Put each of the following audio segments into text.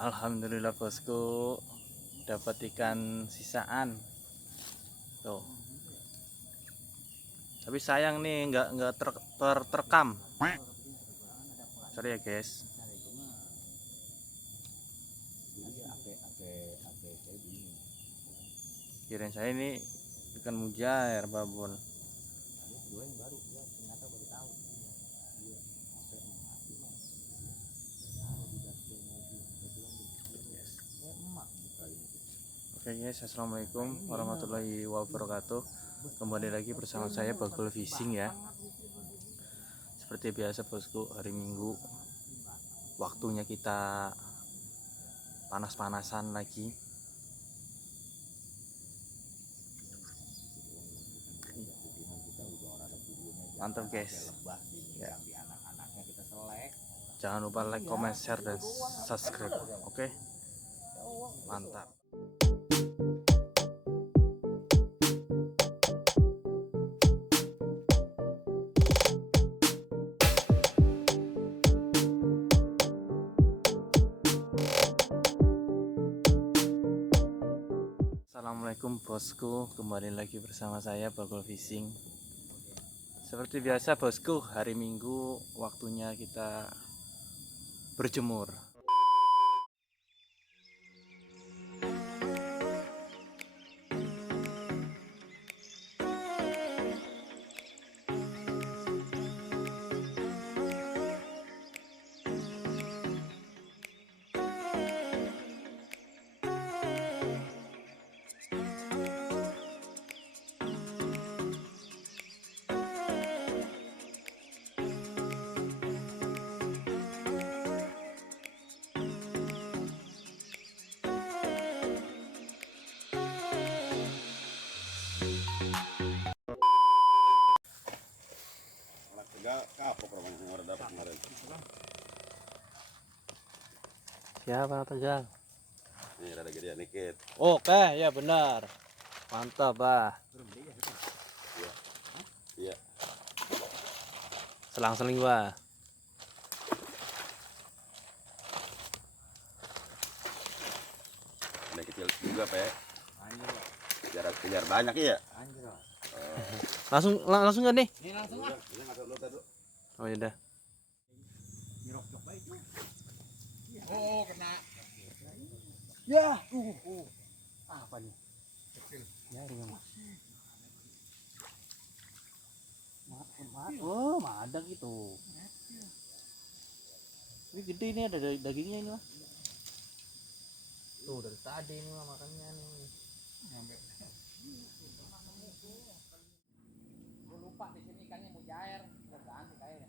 Alhamdulillah bosku, dapat ikan sisaan tuh. Tapi sayang nih nggak terekam. Sorry ya guys. Kirain saya ini ikan mujair babon. Oke guys, assalamualaikum warahmatullahi wabarakatuh. Kembali lagi bersama saya Bagul Fishing ya. Seperti biasa bosku, hari Minggu waktunya kita panas-panasan lagi. Mantap guys ya. Jangan lupa like, comment, share, dan subscribe. Oke, mantap. Assalamualaikum bosku, kembali lagi bersama saya Bagul Fishing. Seperti biasa bosku, hari Minggu waktunya kita berjemur. Kapok orang yang dapat kemarin. Siapa Tegal? Ini ada gede dikit. Oke, ya benar. Mantap, Bah. Iya. Iya. Selang-seling, Bah. Ada kecil juga, Pe. Kejar banyak ya. Langsung kan nih? Ini langsung ah. Oh ya udah. Oh, kena. Ya, apa nih? Kecil. Ya, ini mah. Oh, madak itu. Ini gede ini, ada dagingnya ini mah. Tuh dari tadi ini mah makannya nih. Gue lupa di sini ikannya mujair, udah ganti kayaknya.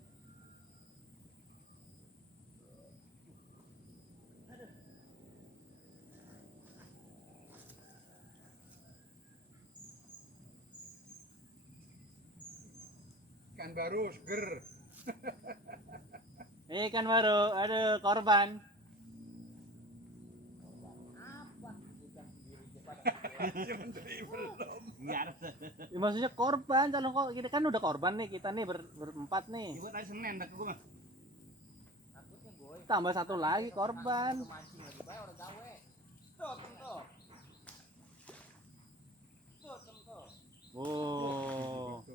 Ikan baru seger. Ikan baru, ada korban. Ya, maksudnya korban, kalau kok kita kan udah korban nih, kita nih berempat nih. Ibu tadi Senin dak gue mah. Tambah satu lagi korban. Oh.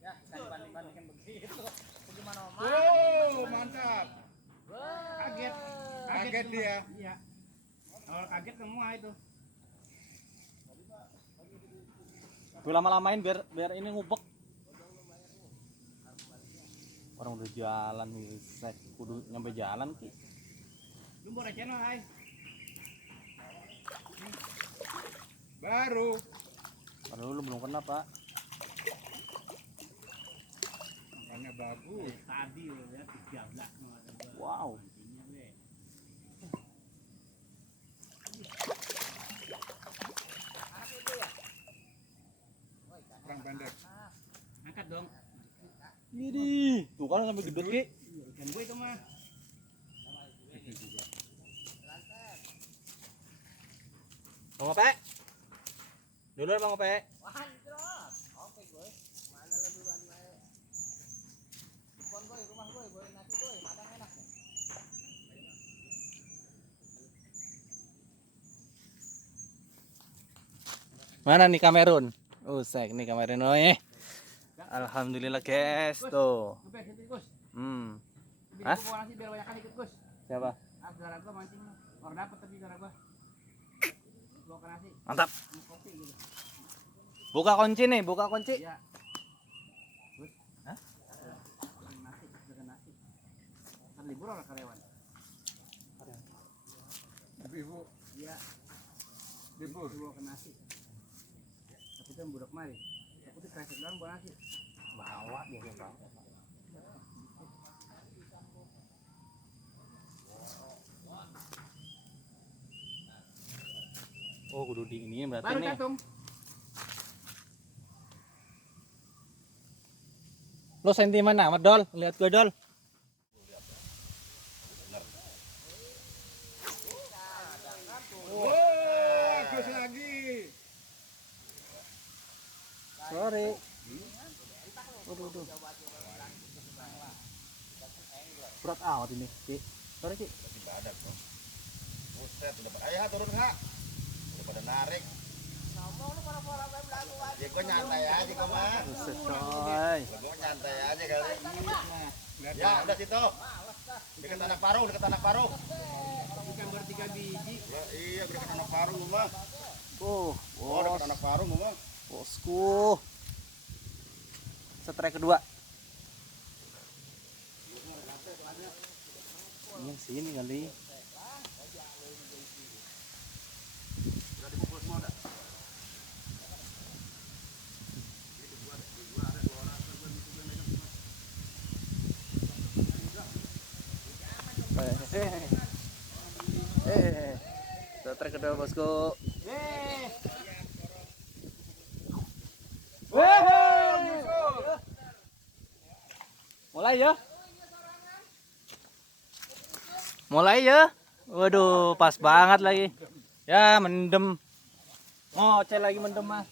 Ya, kita dibanding-bandingkan begitu. Bagaimana oh, mantap. Kaget. Kaget dia. Iya. Kalau kaget semua itu. Gue lama-lamain biar ini ngubek. Orang udah jalan nih, kudu nyampe jalan ki. Lu boleh channel hai. Baru. Padahal lu belum kena, Pak. Makannya bagus. Tadi ya 13. Wow. Kurang pendek. Angkat dong. Ini tuh kan sampai gedut ki. Ikan gue itu mah. Bang Ope. Duluan Bang Ope. Oke gue. Mana lah duluan gue. Telepon gue, rumah gue, nasi gue, madang enak nih. Mana nih Kamerun? Usek nih Kamerun. Oh, alhamdulillah guys tuh. Hmm. Hah? Siapa? Mantap. Buka kunci nih, buka kunci. Hah? Libur orang karyawan. Ibu. Iya. Libur. Ibu ke nasi. Tapi itu budak mari. Aku tuh kresek doang buat nasi. Bawa dia bawa. Oh, kudu di ini berarti Baru nih. cantum. Lo sentimen amat Dol, lihat gue Dol. Bagus lagi. Sorry. Waduh. Berat amat ini, Ci. Sorry, Ci. Buset, ayo turun kak. Udah pada narik. Ya gue nyantai aja kok mah. Buset, coy. Gue nyantai aja kali. Ya udah situ. Dekat anak parung, dekat anak parung. Bukan bertiga biji. Ya, iya dekat anak parung mah. Oh, Dekat anak parung mah. bosku. Strike kedua. Ini yang sini kali. Strike kedua bosku. Mulai ya. Mulai ya. Waduh, pas banget lagi. Ya, mendem. Ngoceh lagi mendem mah.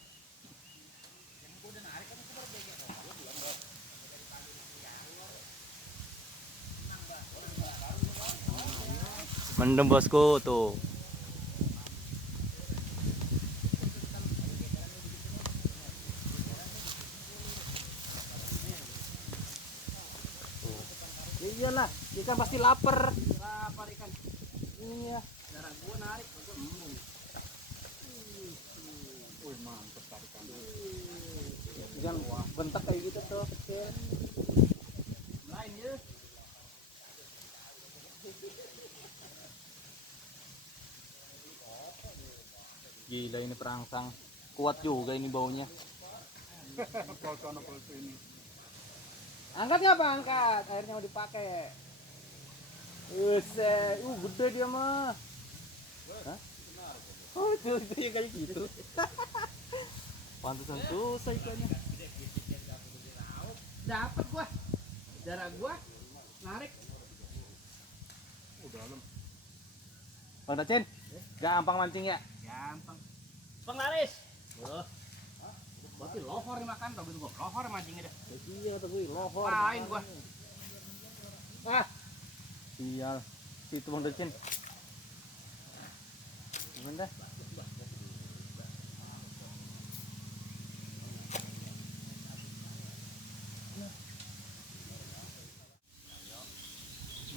Mendem bosku tuh. Ya iyalah, ikan pasti lapar. Lapar ikan. Iya. Darah gua narik. Wih, mantap tarikan. Jangan bentak kayak gitu tuh, kecil. Lain ya. Gila ini perangsang. Kuat juga ini baunya. Kalau ini. Angkat nggak Pak? Angkat. Airnya mau dipakai. Buset, gede dia mah. Hah? Oh, itu ya kayak gitu. Pantesan susah ikannya. Dapat gua. Darah gua narik. Dalam. Bang Dacin, gampang mancing ya? Gampang. Penglaris. Berarti lohor makan tau gitu gua. Lohor mancingnya dah. Iya, tapi lohor. Lain gua. Ah, Sial. Situ Bang Dacin. Gimana dah?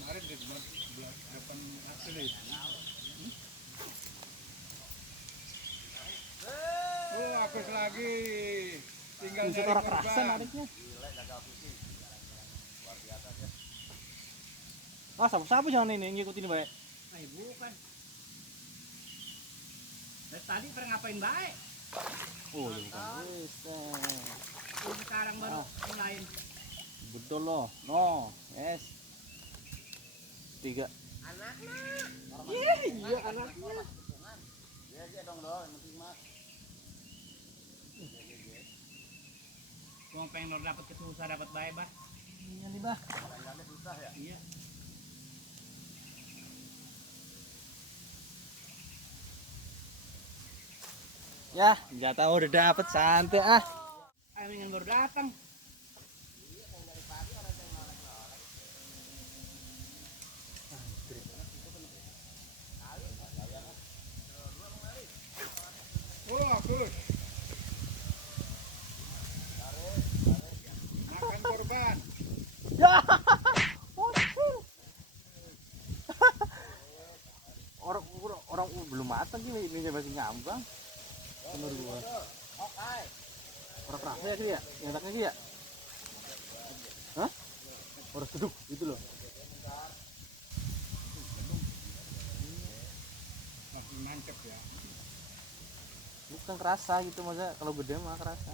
kemarin di bulan 8 April itu. Oh, hapus lagi. Tinggal Buset, nyari orang kerasa korban. nariknya. Ah, sapu-sapu jangan ini ngikutin baik. Nah, bukan. Dari tadi pernah ngapain baik? Oh, iya bukan. Buset. Ini sekarang baru lain. Betul loh. No, yes. 3. Iya anaknya. Iya dong penting mah. Gua pengen dapat kesusah dapat baik, Bah. Iya nih, Bah. Kadang-kadang susah ya. Iya. Ya, jatah udah dapet santai ah. Ayo ingin baru datang. Oh, bagus. Ya. orang orang belum matang ini masih ngambang. Bener gua. Orang kerasa ya sih ya, nyetaknya sih ya. Hah? Orang seduk gitu loh. Masih nancep ya. Bukan kerasa gitu maksudnya kalau gede mah kerasa.